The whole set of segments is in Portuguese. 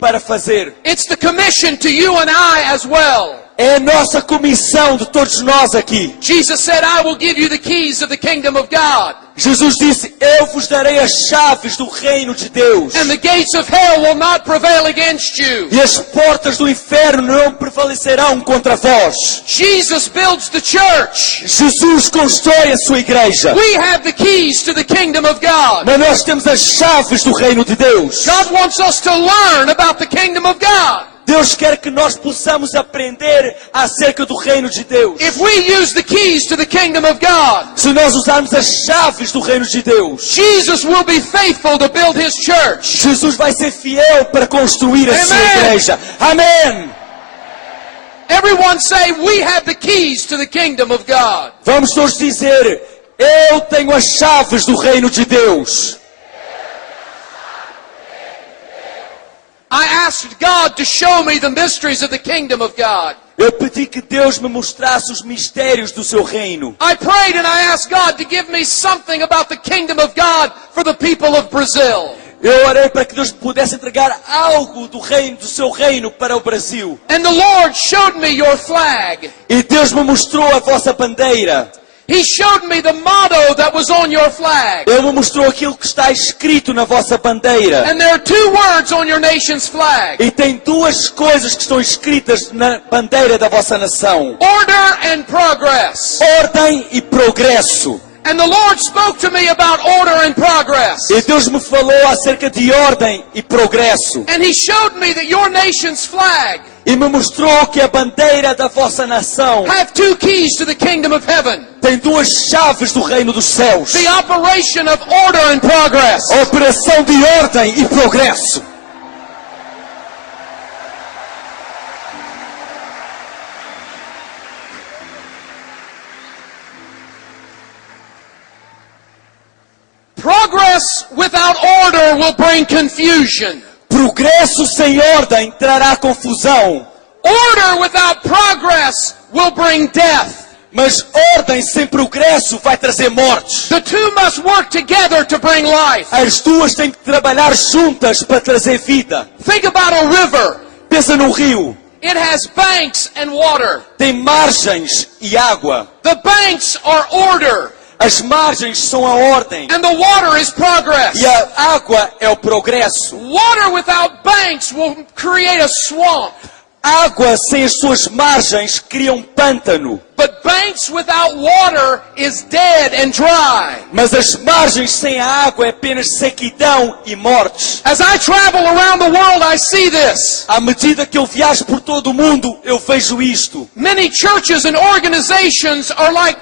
para fazer. It's the commission to you and I as well. É a nossa comissão de todos nós aqui. Jesus said, I will give you the keys of the kingdom of God. Jesus disse, eu vos darei as chaves do reino de Deus. And the gates of hell will not prevail against you. E as portas do inferno não prevalecerão contra vós. Jesus builds the church. Jesus constrói a sua igreja. We have the keys to the kingdom of God. Mas nós temos as chaves do reino de Deus. God wants us to learn about the kingdom of God. Deus quer que nós possamos aprender acerca do reino de Deus. If we use the keys to the kingdom of God, Se nós usarmos as chaves do reino de Deus, Jesus will be faithful to build His church. Jesus vai ser fiel para construir a sua Amen. igreja. Amém! Everyone say, we have the keys to the kingdom of God. Vamos todos dizer, eu tenho as chaves do reino de Deus. I asked God to show me the mysteries of the kingdom of God. Eu pedi que Deus me mostrasse os mistérios do seu reino. I prayed and I asked God to give me something about the kingdom of God for the people of Brazil. Eu orei para que Deus pudesse entregar algo do reino, do seu reino para o Brasil. And the Lord showed me your flag. E Deus me mostrou a vossa bandeira. He showed me the motto that was on your flag. Ele me mostrou aquilo que está escrito na vossa bandeira. And there are two words on your nation's flag. E tem duas coisas que estão escritas na bandeira da vossa nação. Order and progress. Ordem e progresso. And the Lord spoke to me about order and progress. E Deus me falou acerca de ordem e progresso. And He showed me that your nation's flag E me mostrou que a bandeira da vossa nação have two keys to the kingdom of heaven. tem duas chaves do reino dos céus. The operation of order and progress. A operação de ordem e progresso. Progress without order will bring confusion. Progresso sem ordem trará confusão. Order without progress will bring death. Mas ordem sem progresso vai trazer mortes. The two must work together to bring life. As duas têm que trabalhar juntas para trazer vida. Think about a river. Pensa num rio. It has banks and water. Tem margens e água. The banks are order. As margens são a ordem. And the water is progress. E a água é o progresso. Water without banks will create a swamp. Água sem as suas margens cria um pântano. But banks without water is dead and dry. Mas as margens sem a água é apenas sequidão e mortes. As I travel around the world, I see this. À medida que eu viajo por todo o mundo, eu vejo isto. Many churches and organizations are like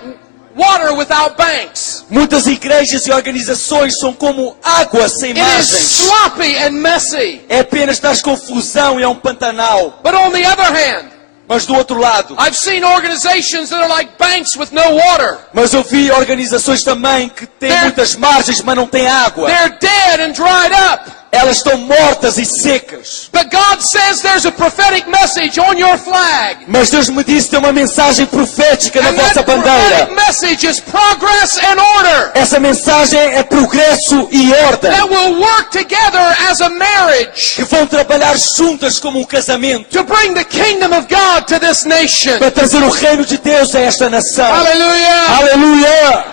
water without banks. Muitas igrejas e organizações são como água sem It is margens. sloppy and messy. É apenas traz confusão e é um pantanal. But on the other hand, Mas do outro lado, I've seen organizations that are like banks with no water. mas eu vi organizações também que têm muitas margens, mas não têm água. They're dead and dried up. Elas estão mortas e secas. But God says there's a prophetic message on your flag. Mas Deus me disse que tem uma mensagem profética na And vossa that prophetic bandeira. message is progress and order. Essa mensagem é progresso e ordem. That will work together as a marriage Que vão trabalhar juntas como um casamento. to bring the kingdom of God to this nation. Para trazer o reino de Deus a esta nação. Hallelujah! Aleluia!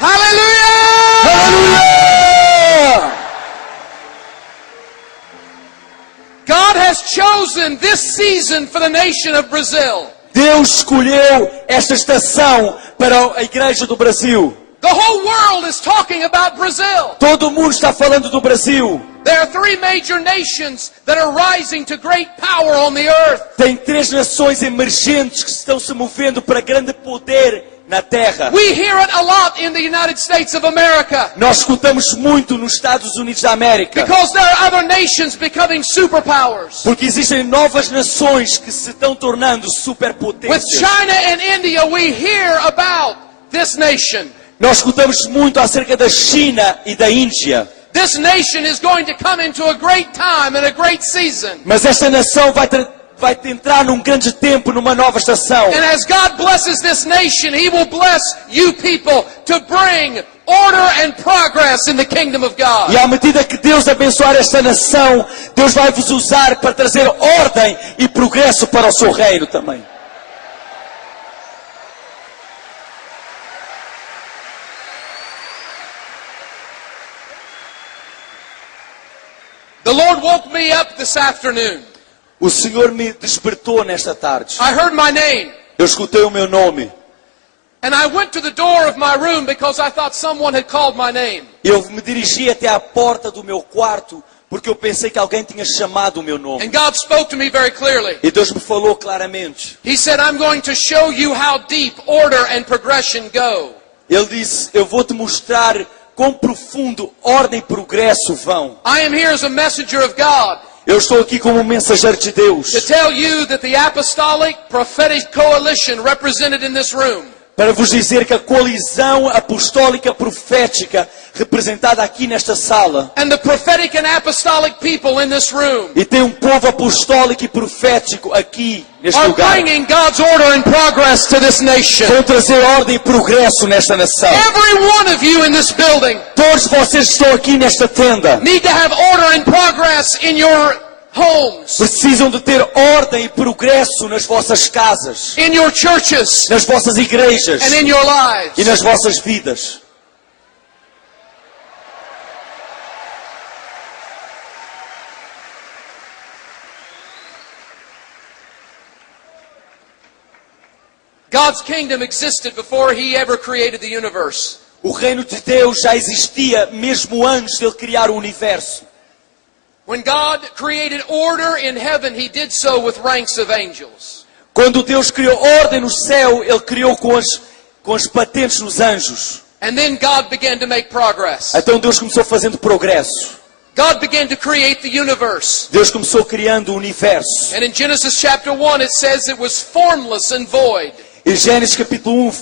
Hallelujah! Aleluia! God has chosen this season for the nation of Brazil. Deus escolheu esta estação para a igreja do Brasil. The whole world is talking about Brazil. Todo mundo está falando do Brasil. There are three major nations that are rising to great power on the earth. Tem três nações emergentes que estão se movendo para grande poder na terra. We hear it a lot in the United States of America Nós escutamos muito nos Estados Unidos da América. because there are other nations becoming superpowers. Porque existem novas nações que se estão tornando With superpotências. China and India, we hear about this nation. Nós escutamos muito acerca da China e da Índia. This nation is going to come into a great time and a great season. Mas esta nação vai entrar num grande tempo, numa nova estação. And as God blesses this nation, He will bless you people to bring order and progress in the kingdom of God. E à medida que Deus abençoar esta nação, Deus vai vos usar para trazer ordem e progresso para o seu reino também. The Lord woke me up this afternoon. O Senhor me despertou nesta tarde. I heard my name. Eu escutei o meu nome. And I went to the door of my room because I thought someone had called my name. Eu me dirigi até à porta do meu quarto porque eu pensei que alguém tinha chamado o meu nome. And God spoke to me very clearly. E Deus me falou claramente. He said, I'm going to show you how deep order and progression go. Ele disse, eu vou te mostrar quão profundo ordem e progresso vão. I am here as a messenger of God Eu estou aqui como um mensageiro de Deus to tell you that the apostolic prophetic coalition represented in this room para vos dizer que a coalizão apostólica profética representada aqui nesta sala and the prophetic and apostolic people in this room e tem um povo apostólico e profético aqui neste are lugar bringing God's order and progress to this nation. vão trazer ordem e progresso nesta nação. Every one of you in this building Todos vocês que estão aqui nesta tenda need to have order and progress in your homes, precisam de ter ordem e progresso nas vossas casas, in your churches, nas vossas igrejas and in your e lives. nas vossas vidas. God's kingdom existed before He ever created the universe. O reino de Deus já existia mesmo antes de Ele criar o universo. When God created order in heaven, He did so with ranks of angels. Quando Deus criou ordem no céu, Ele criou com as patentes nos anjos. And then God began to make progress. Então Deus começou fazendo progresso. God began to create the universe. Deus começou criando o universo. And in Genesis chapter 1 it says it was formless and void. E Gênesis capítulo 1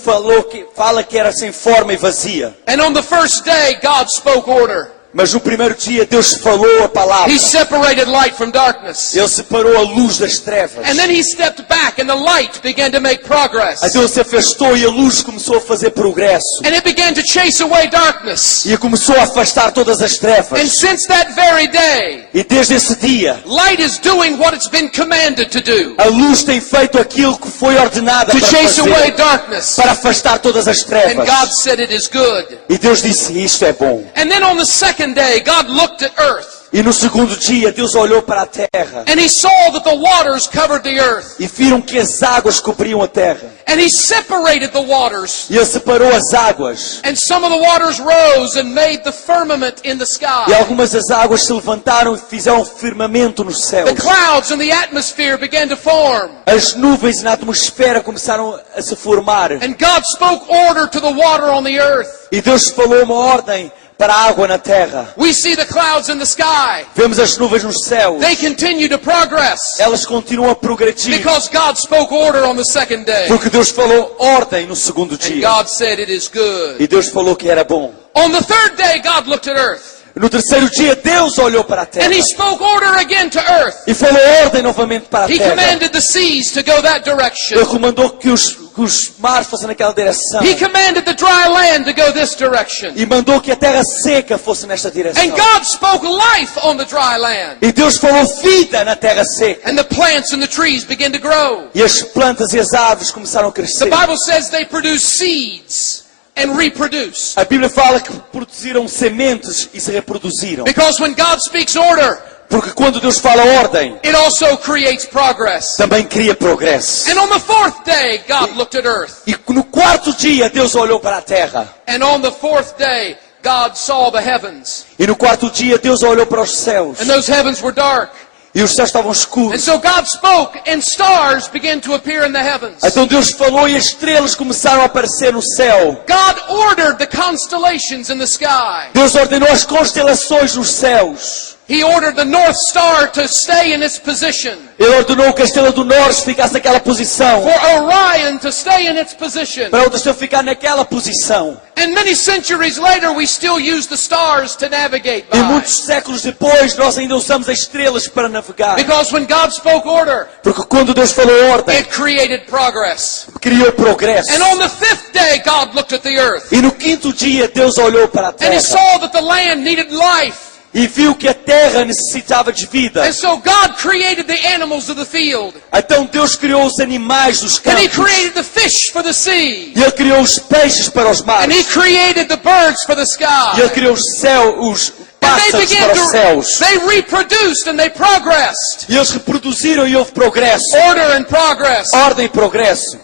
fala que era sem forma e vazia. And on the first day God spoke order. Mas no primeiro dia Deus falou a palavra. He separated light from darkness. Ele separou a luz das trevas. And then He stepped back and the light began to make progress. Então Ele se afastou e a luz começou a fazer progresso. And it began to chase away darkness. E começou a afastar todas as And trevas. since that very day, E desde esse dia, light is doing what it's been commanded to do. a luz tem feito aquilo que foi ordenada To para chase away fazer. darkness. Para afastar todas as And trevas. God said it is good. E Deus disse, isto é bom. And then on the second day, God looked at earth. E no segundo dia, Deus olhou para a terra. And He saw that the waters covered the earth. E viram que as águas cobriam a terra. And He separated the waters. E Ele separou as águas. And some of the waters rose and made the firmament in the E sky. algumas das águas se levantaram e fizeram um firmamento nos céus. The clouds in the atmosphere began to form. As nuvens na atmosfera começaram a se formar. And God spoke order to the water on the earth. E Deus falou uma ordem para a água na terra. We see the clouds in the sky. Vemos as nuvens nos céus. They continue to progress. Elas continuam a progredir. Because God spoke order on the second day. Porque Deus falou ordem no segundo And dia. God said it is good. E Deus falou que era bom. On the third day, God looked at earth. No terceiro dia, Deus olhou para a terra. And He spoke order again to earth. E falou ordem novamente para a He terra. commanded the seas to go that direction. Ele comandou que os mares fossem naquela direção. He commanded the dry land to go this direction. E mandou que a terra seca fosse nesta direção. And God spoke life on the dry land. E Deus falou vida na terra seca. And the plants and the trees began to grow. E as plantas e as árvores começaram a crescer. The Bible says they produce seeds and reproduce. A Bíblia fala que produziram sementes e se reproduziram. Because when God speaks order, Porque quando Deus fala ordem, it also creates progress. também cria progresso. And on the fourth day, God looked at earth. E no quarto dia, Deus olhou para a terra. And on the fourth day, God saw the heavens. E no quarto dia, Deus olhou para os céus. And those heavens were dark. E os céus estavam And escuros. so God spoke, and stars began to appear in the heavens. Então Deus falou e as estrelas começaram a aparecer no céu. God ordered the constellations in the sky. Deus ordenou as constelações nos céus. He ordered the North Star to stay in its position. Ele ordenou que a estrela do norte ficasse naquela posição. For Orion to stay in its position. Para outra estrela ficar naquela posição. And many centuries later, we still use the stars to navigate E by. muitos séculos depois, nós ainda usamos as estrelas para navegar. Because when God spoke order, Porque quando Deus falou ordem, it created progress. criou progresso. And on the fifth day, God looked at the earth. E no quinto dia, Deus olhou para a And He terra saw that the land needed life. e viu que a terra necessitava de vida. And so God created the animals of the field. Então Deus criou os animais dos And He campos. created the fish for the sea. E Ele criou os peixes para os And mares. He created the birds for the E Ele sky. criou os And they pássaros began para os céus. they reproduced and they progressed. E eles reproduziram e houve progresso. Order and progress. Ordem e progresso.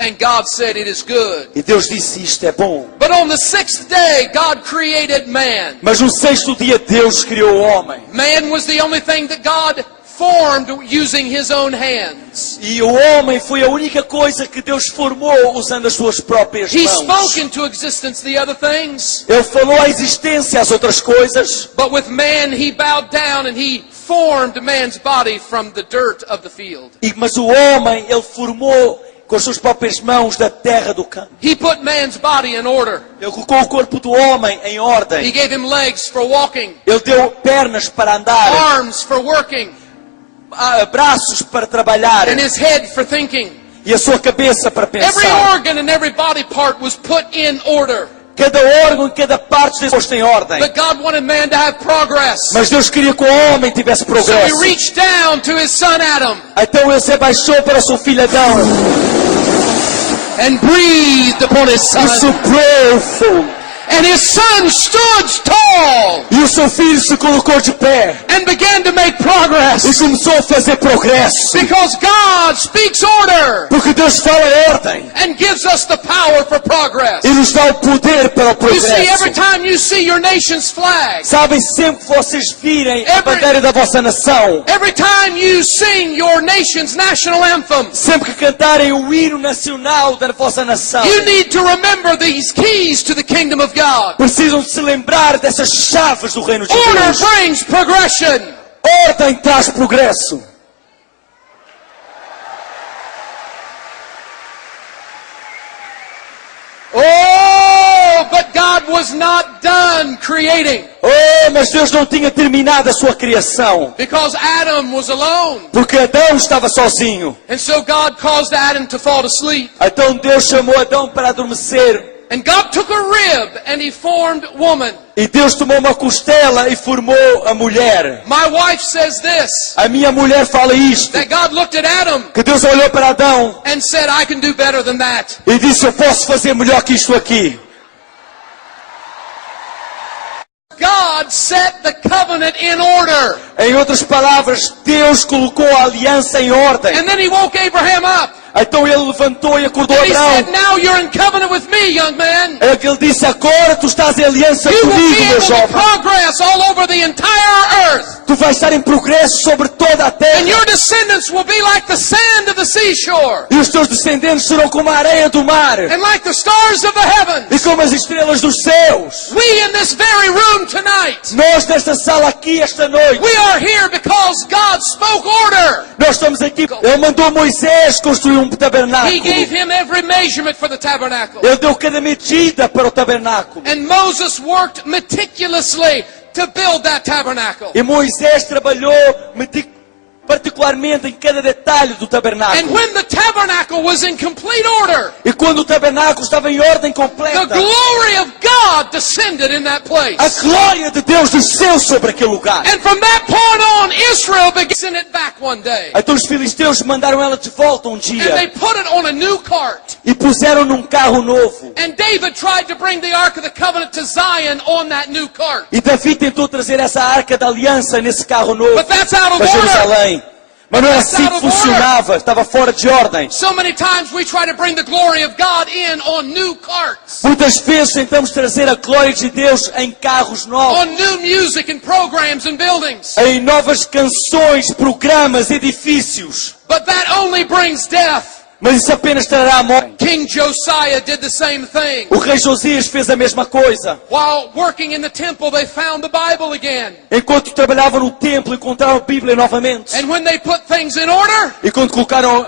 And God said it is good. E Deus disse, isto é bom. But on the sixth day, God created man. Mas no sexto dia, Deus criou o homem. Man was the only thing that God formed using His own hands. E o homem foi a única coisa que Deus formou usando as suas próprias He mãos. spoke into existence the other things. Ele falou à existência as outras coisas. But with man, He bowed down and He formed man's body from the dirt of the field. Mas o homem, ele formou com as suas próprias mãos da terra do campo. He put man's body in order. Ele colocou o corpo do homem em He ordem. gave him legs for walking, Ele deu pernas para andar, arms for working, braços para trabalhar and his head for thinking. e a sua cabeça para Every pensar. organ and every body part was put in order. Cada órgão e cada parte foi posto em ordem. But God wanted man to have progress. Mas Deus queria que o homem tivesse So He progresso. reached down to His son Adam Então ele se abaixou para o seu filho Adão and breathed upon his e son. soprou fogo. And his son stood tall E o seu filho se colocou de pé and began to make e progress. começou a fazer progresso. Because God speaks order Porque Deus fala ordem and gives us the power for progress. e nos dá o poder para o You see, every progresso. time you see your nation's flag, Sabem, sempre que vocês virem a bandeira da vossa nação, every time you sing your nation's national anthem, sempre que cantarem o hino nacional da vossa nação, you need to remember these keys to the kingdom of God. precisam de se lembrar dessas chaves do reino de Order Deus. brings progression. Ordem traz progresso. Oh, but God was not done creating Oh, mas Deus não tinha terminado a sua criação. because Adam was alone. Porque Adão estava sozinho. And so God caused Adam to fall to sleep. Então Deus chamou Adão para adormecer. And God took a rib and He formed woman. E Deus tomou uma costela e formou a mulher. My wife says this, A minha mulher fala isto. that God looked at Adam Que Deus olhou para Adão and said, I can do better than that. e disse, eu posso fazer melhor que isto aqui. God set the covenant in order. Em outras palavras, Deus colocou a aliança em ordem. And then He woke Abraham up. Então ele levantou e acordou And He said, Abraão. now you're in covenant with me, young man. É que ele disse, agora tu estás em aliança You will comigo, be meu able to jovem. progress all over the entire earth. Tu vais estar em progresso sobre toda a terra. And your descendants will be like the sand of the seashore. E os teus descendentes serão como a areia do mar. And like the stars of the E heavens. como as estrelas dos céus. We in this very room tonight, Nós nesta sala aqui esta noite. we are here because God spoke order. Nós estamos aqui. Ele mandou Moisés construir um He tabernáculo. gave him every measurement for the tabernacle. Ele deu cada medida para o tabernáculo. And Moses worked meticulously to build that tabernacle. E Moisés trabalhou particularmente em cada detalhe do And tabernáculo. when the tabernacle was in complete order, E quando o tabernáculo estava em ordem the completa, glory of God descended in that place. a glória de Deus desceu sobre aquele lugar. And from that point on, Israel began to send it back one day. Então os filisteus mandaram ela de volta um And they dia put it on a new cart. e puseram num carro novo. And David tried to bring the Ark of the Covenant to Zion on that new cart. E Davi tentou trazer essa arca da aliança nesse carro novo But that's out of para order. Jerusalém. Mas não era assim que funcionava, estava fora de ordem. So many times we try to bring the glory of God in on new carts, Muitas vezes tentamos trazer a glória de Deus em carros novos, on new music and programs and buildings. em novas canções, programas, edifícios. But that only brings death. Mas isso apenas trará a morte. King Josiah did the same thing. O rei Josias fez a mesma coisa. While working in the temple, they found the Bible again. Enquanto trabalhavam no templo, encontraram a Bíblia novamente. And when they put things in order, E quando colocaram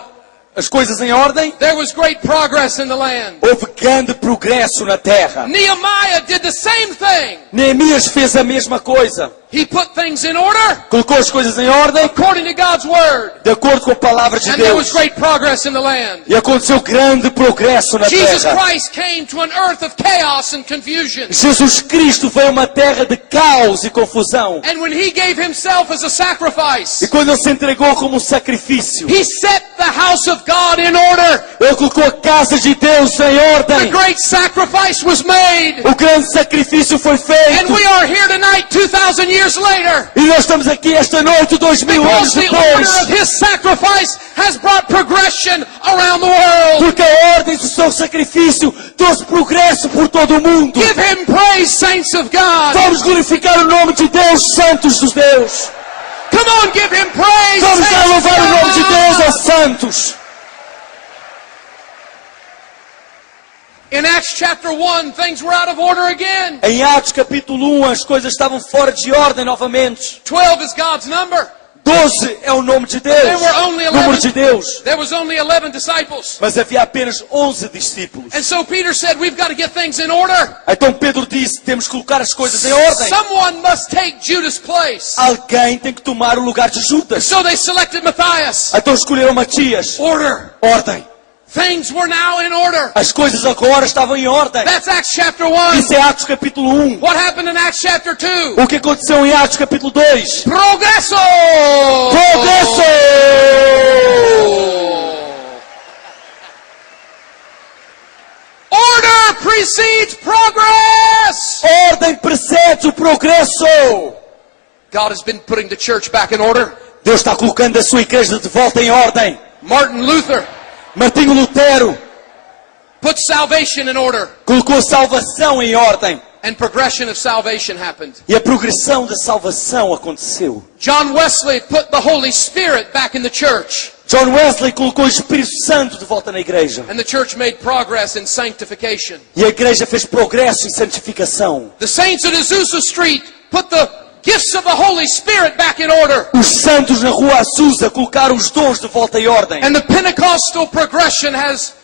as coisas em ordem, there was great progress in the land. houve grande progresso na terra. Nehemiah did the same thing. Neemias fez a mesma coisa. He put things in order Colocou as coisas em ordem, according to God's word. de acordo com a palavra de And there was Deus. great progress in the land. E aconteceu grande progresso na Jesus terra. Christ came to an earth of chaos and confusion. Jesus Cristo veio a uma terra de caos e confusão. And when he gave himself as a sacrifice, E quando ele se entregou como um sacrifício, he set the house of God in order. ele colocou a casa de Deus em The ordem. great sacrifice was made. O grande sacrifício foi And feito. we are here tonight 2,000 years later. E nós estamos aqui esta noite, 2000 anos Because the order depois. of his sacrifice has brought progression around the world. Porque a ordem do seu sacrifício trouxe progresso por todo o mundo. Give him praise, saints of God. Vamos glorificar o nome de Deus, santos dos Deus. Come on, give him praise, Vamos saints dar of louvar o nome de Deus God. aos santos. In Acts chapter 1, things were out of order again. Em Atos capítulo 1, as coisas estavam fora de ordem novamente. 12 is God's number. 12 é o nome de There Deus. were only Número 11. de Deus. There was only 11 disciples. Mas havia apenas 11 discípulos. And so Peter said, we've got to get things in order. Então Pedro disse, temos que colocar as coisas em ordem. Someone must take Judas' place. Alguém tem que tomar o lugar de Judas. So they selected Matthias. Então escolheram Matias. Order. Ordem. Things were now in order. As coisas agora estavam em ordem. That's Acts chapter 1. Isso é Atos capítulo 1. What happened in Acts chapter 2? O que aconteceu em Atos capítulo 2? Progresso! Progresso! Order precedes progress! Ordem precede o progresso. God has been putting the church back in order. Deus está colocando a sua igreja de volta em ordem. Martin Luther Martinho Lutero put salvation in order. colocou salvação em ordem. And progression of salvation happened. E a progressão da salvação aconteceu. John Wesley put the Holy Spirit back in the church. John Wesley colocou o Espírito Santo de volta na igreja. And the church made progress in sanctification. E a igreja fez progresso em santificação. The saints at Azusa Street put the gifts of the Holy Spirit back in order. Os santos na rua Azusa colocaram os dons de volta em ordem. And the Pentecostal progression has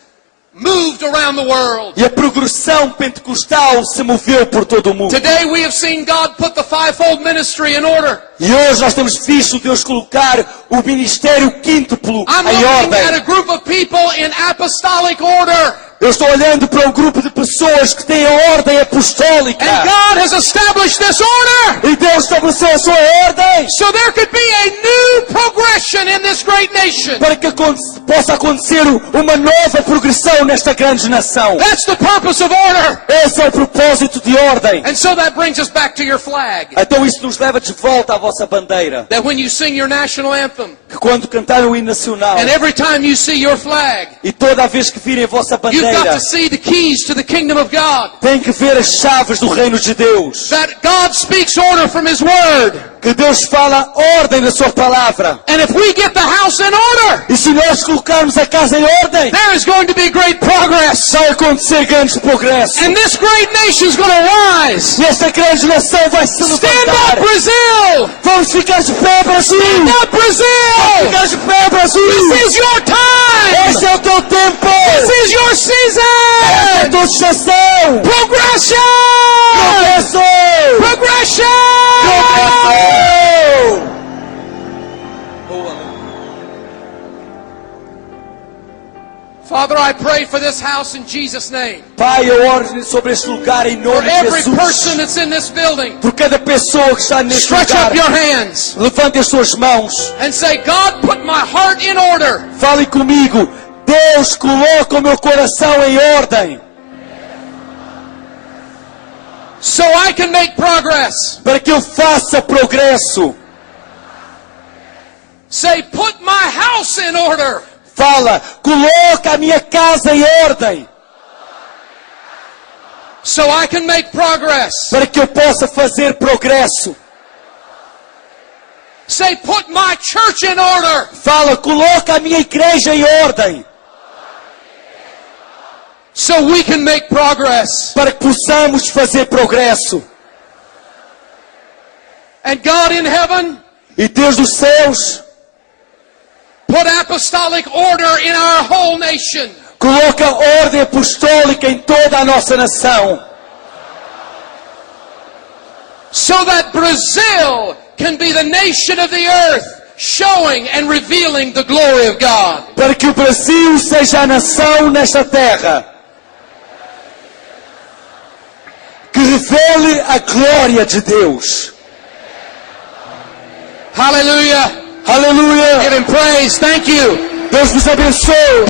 moved around the world. E a progressão pentecostal se moveu por todo o mundo. Today we have seen God put the fivefold ministry in order. E hoje nós temos visto Deus colocar o ministério quíntuplo I'm em looking at a ordem. group of people in apostolic order. Eu estou olhando para um grupo de pessoas que têm a ordem apostólica. And God has established this order. E Deus estabeleceu a sua ordem So there could be a new progression in this great nation. para que possa acontecer uma nova progressão nesta grande nação. That's the purpose of order. Esse é o propósito de ordem. And so that brings us back to your flag. Então isso nos leva de volta à vossa bandeira. That when you sing your national anthem, Que quando cantaram o hino nacional and every time you see your flag, e toda a vez que virem a vossa you've got bandeira, to see the keys to the kingdom of God. tem que ver as chaves do reino de Deus. That God speaks order from His Word. Que Deus fala ordem na sua palavra. And if we get the house in order, E se nós colocarmos a casa em ordem, there is going to be great progress. vai acontecer grandes progressos. And this great nation is going to rise. E esta grande nação vai se Stand up, levantar. Brazil! Vamos ficar de pé, Brasil! Stand up, Brazil! Ficar de pé, Brasil! This is your time! Esse é o teu tempo! This is your Essa é a season! tua estação! Progression! Progresso! Progression! Progresso! Father, I pray for this house in Jesus' name. Pai, eu oro sobre este lugar em For nome de every Jesus. person that's in this building, Por cada pessoa que está neste stretch lugar, up your hands levante as suas mãos. and say, God, put my heart in order. Fale comigo. Deus coloca o meu coração em ordem So I can make progress. para que eu faça progresso. Say, put my house in order. Fala, coloca a minha casa em ordem So I can make progress. para que eu possa fazer progresso. Say, put my church in order. Fala, coloca a minha igreja em ordem so we can make progress. para que possamos fazer progresso. And God in heaven E Deus dos céus put apostolic order in our whole nation. coloca ordem apostólica em toda a nossa nação, So that Brazil can be the nation of the earth, showing and revealing the glory of God. para que o Brasil seja a nação nesta terra que revele a glória de Deus. Hallelujah. Aleluia! Give him praise. Thank you. Deus vos abençoe.